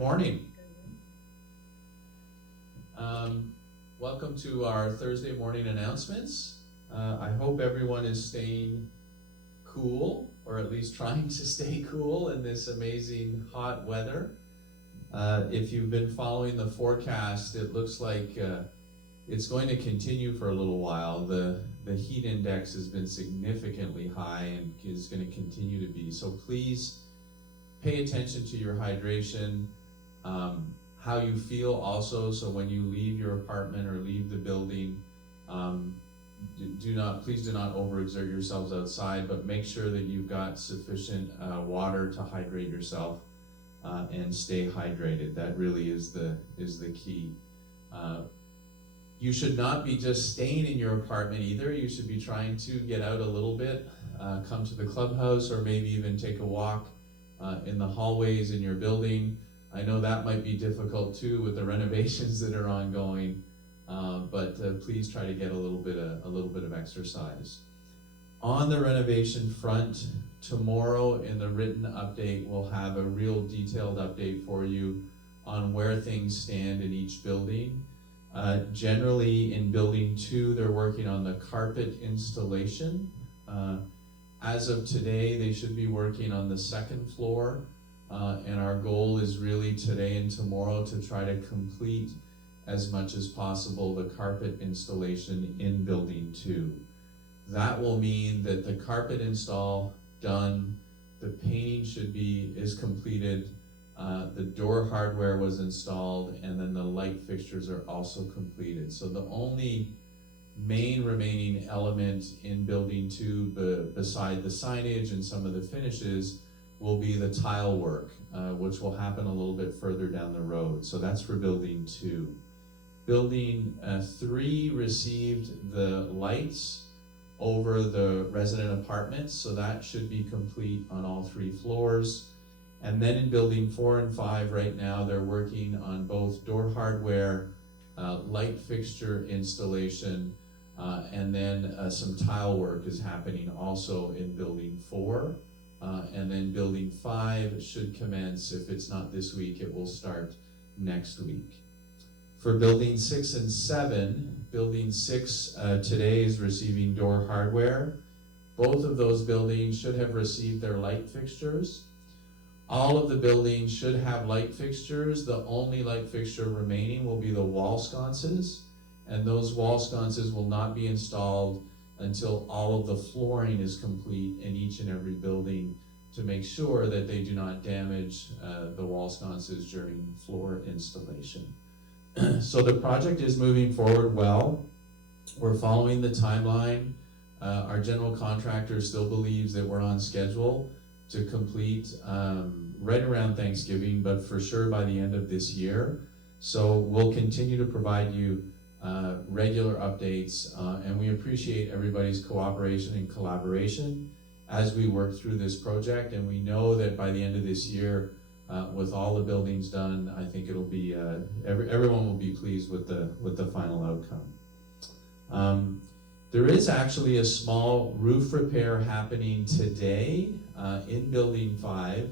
morning. Welcome to our Thursday morning announcements. I hope everyone is staying cool, or at least trying to stay cool in this amazing hot weather. If you've been following the forecast, it looks like it's going to continue for a little while. The heat index has been significantly high and is going to continue to be. So please pay attention to your hydration, how you feel also. So when you leave your apartment or leave the building, please do not overexert yourselves outside, but make sure that you've got sufficient water to hydrate yourself and stay hydrated. That really is the key. You should not be just staying in your apartment either. You should be trying to get out a little bit, come to the clubhouse, or maybe even take a walk in the hallways in your building. I know that might be difficult too with the renovations that are ongoing, but please try to get a little bit of exercise. On the renovation front, tomorrow in the written update, we'll have a real detailed update for you on where things stand in each building. Generally in building 2, they're working on the carpet installation. As of today, they should be working on the 2nd floor, and our goal is really today and tomorrow to try to complete as much as possible the carpet installation in building 2. That will mean that the carpet install done, the painting is completed, the door hardware was installed, and then the light fixtures are also completed. So the only main remaining element in building 2 beside the signage and some of the finishes will be the tile work, which will happen a little bit further down the road. So that's for building 2. Building 3 received the lights over the resident apartments, so that should be complete on all 3 floors. And then in building 4 and 5 right now, they're working on both door hardware, light fixture installation, and then some tile work is happening also in building 4. And then building 5 should commence. If it's not this week, it will start next week. For building 6 and 7, building 6 today is receiving door hardware. Both of those buildings should have received their light fixtures. All of the buildings should have light fixtures. The only light fixture remaining will be the wall sconces, and those wall sconces will not be installed until all of the flooring is complete in each and every building to make sure that they do not damage the wall sconces during floor installation. So the project is moving forward well. We're following the timeline. Our general contractor still believes that we're on schedule to complete right around Thanksgiving, but for sure by the end of this year. So we'll continue to provide you regular updates, and we appreciate everybody's cooperation and collaboration as we work through this project. And we know that by the end of this year, with all the buildings done, I think it'll be everyone will be pleased with the final outcome. There is actually a small roof repair happening today in building 5,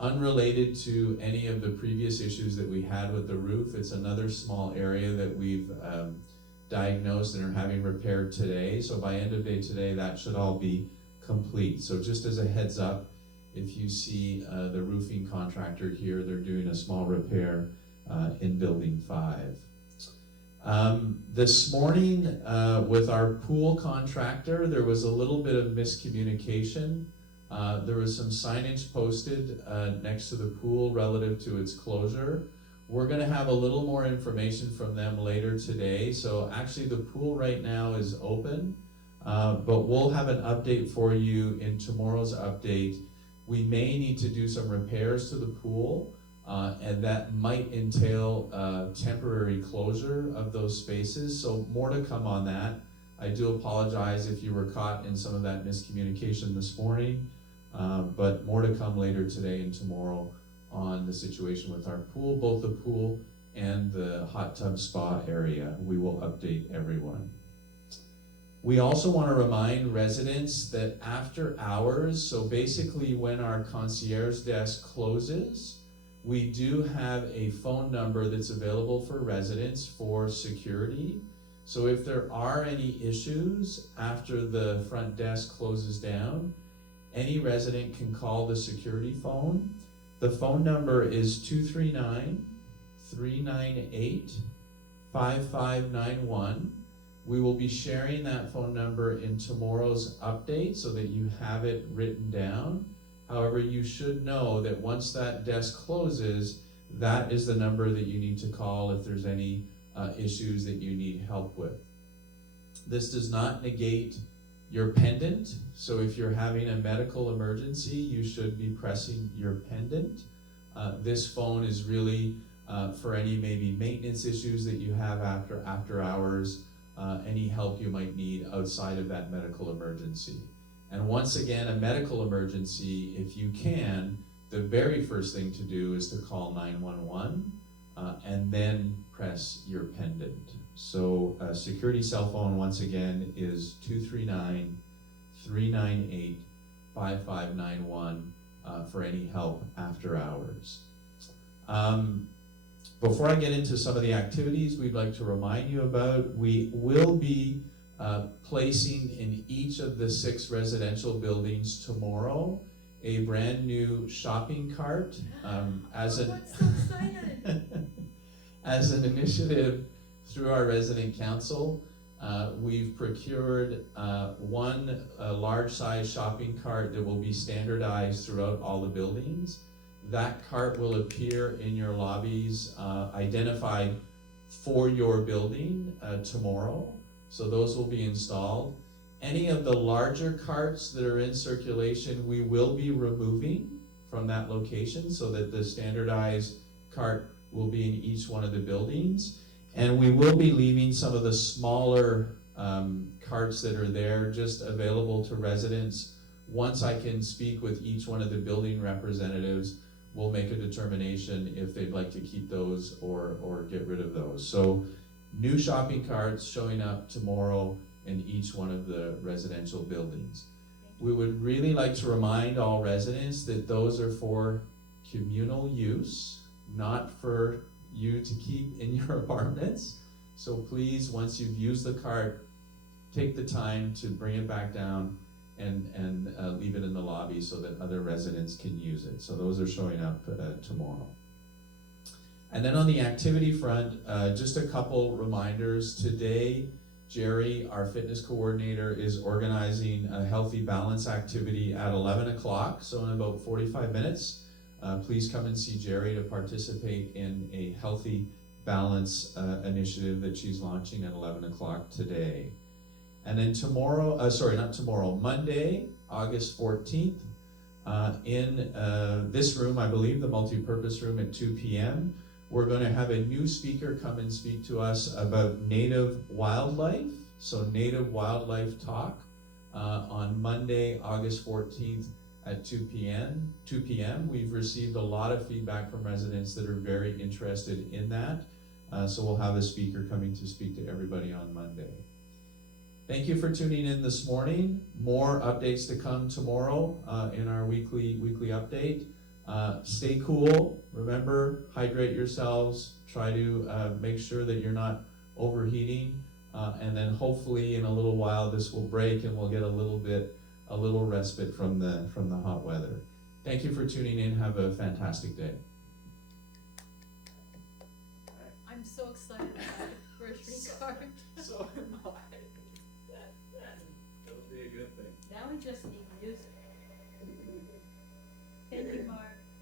unrelated to any of the previous issues that we had with the roof. It's another small area that we've diagnosed and are having repaired today. So by end of day today, that should all be complete. So just as a heads up, if you see the roofing contractor here, they're doing a small repair in building 5. This morning with our pool contractor, there was a little bit of miscommunication. There was some signage posted next to the pool relative to its closure. We're going to have a little more information from them later today. So actually the pool right now is open, but we'll have an update for you in tomorrow's update. We may need to do some repairs to the pool, and that might entail temporary closure of those spaces. So more to come on that. I do apologize if you were caught in some of that miscommunication this morning, but more to come later today and tomorrow on the situation with our pool, both the pool and the hot tub spa area. We will update everyone. We also want to remind residents that after hours, so basically when our concierge desk closes, We do have a phone number that's available for residents for security. So if there are any issues after the front desk closes down, any resident can call the security phone. The phone number is 239-398-5591. We will be sharing that phone number in tomorrow's update so that you have it written down. However, you should know that once that desk closes, that is the number that you need to call if there's any issues that you need help with. This does not negate your pendant, so if you're having a medical emergency, you should be pressing your pendant. This phone is really for any maybe maintenance issues that you have after hours, any help you might need outside of that medical emergency. And once again, a medical emergency, if you can, the very first thing to do is to call 911 and then press your pendant. So security cell phone, once again, is 239-398-5591 for any help after hours. Before I get into some of the activities we'd like to remind you about, we will be placing in each of the 6 residential buildings tomorrow a brand new shopping cart as an as an initiative through our resident council. We've procured one large size shopping cart that will be standardized throughout all the buildings. That cart will appear in your lobbies identified for your building tomorrow. So those will be installed. Any of the larger carts that are in circulation, we will be removing from that location so that the standardized cart will be in each one of the buildings. And we will be leaving some of the smaller carts that are there just available to residents. Once I can speak with each one of the building representatives, we'll make a determination if they'd like to keep those or get rid of those. So new shopping carts showing up tomorrow in each one of the residential buildings. We would really like to remind all residents that those are for communal use, not for you to keep in your apartments. So please, once you've used the cart, take the time to bring it back down and leave it in the lobby so that other residents can use it. So those are showing up tomorrow. And then on the activity front, just a couple reminders. Today, Jerry, our fitness coordinator, is organizing a healthy balance activity at 11 o'clock, so in about 45 minutes. Please come and see Jerry to participate in a healthy balance initiative that she's launching at 11 o'clock today. And then Monday, August 14th, in this room, I believe, the multi-purpose room at 2 p.m., we're going to have a new speaker come and speak to us about native wildlife. So native wildlife talk on Monday, August 14th at 2 p.m. We've received a lot of feedback from residents that are very interested in that. So we'll have a speaker coming to speak to everybody on Monday. Thank you for tuning in this morning. More updates to come tomorrow in our weekly update. Stay cool. Remember, hydrate yourselves. Try to make sure that you're not overheating. And then hopefully in a little while this will break and we'll get a little respite from the hot weather. Thank you for tuning in. Have a fantastic day.